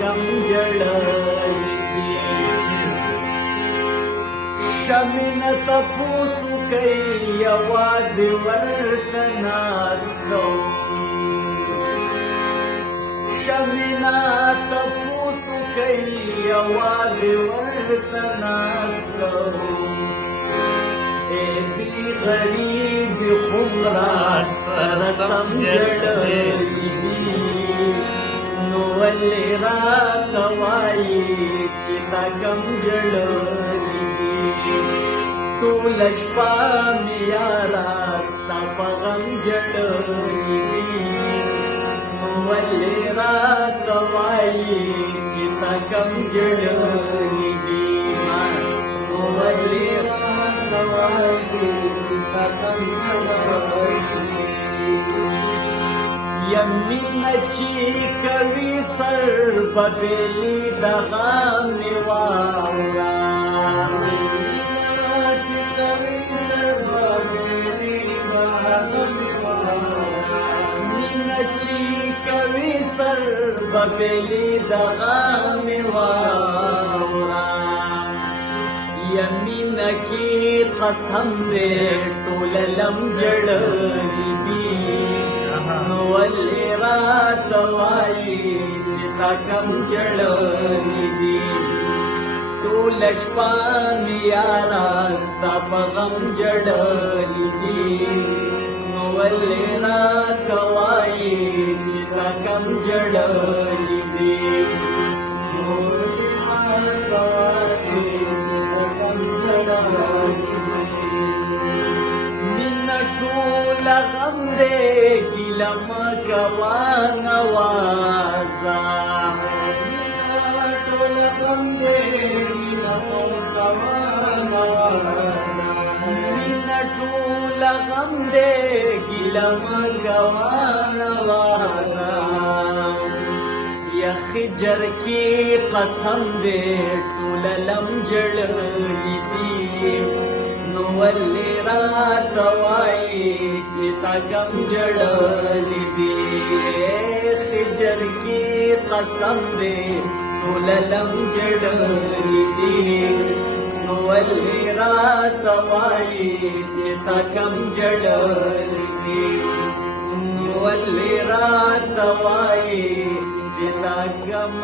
کم جړلی دي شمینه تپوسو کوي یوازې ورته ناستو شمینه تپوسو کوي یوازې ورته ناستو دی غریب خمرا سره سم جړلی دي نو ولې راته وایي چې تا کم جړلی دي ټوله شپه مې یاره ستا په غم جړلی دي نو ولې راته وایي چې تا کم جړلی دي نو ولې یمینه چې کوي سر ببیلی د غامې واوره یمینه چې کوي سر ببیلی د غامې واوره مینه چې کوي سر ببیلی د غامې واوره یمینه کې قسم دې ټوله لم جړلی دي نو ولې راته وایي چې تا کم جړلی دي ټوله شپه مې یاره ستا په غم جړلی دي نو ولې راته وایي چې تا کم جړلی دي نو ولې راته وایي مینه ټوله غم دی ګیله مه کوه نوازه مینه ټوله غم دی ګیله مه کوه نوازه مینه ټوله غم دی ګیله مه کوه نوازه یخی جر کی قسم دے ټوله لم جړلی دي نو ولې راته وایي چې تا کم جړلی دي یخی جر کی قسم دے ټوله لم جړلی دي نو ولې راته وایي چې تا کم جړلی دي نو ولې راته وایي چې تا کم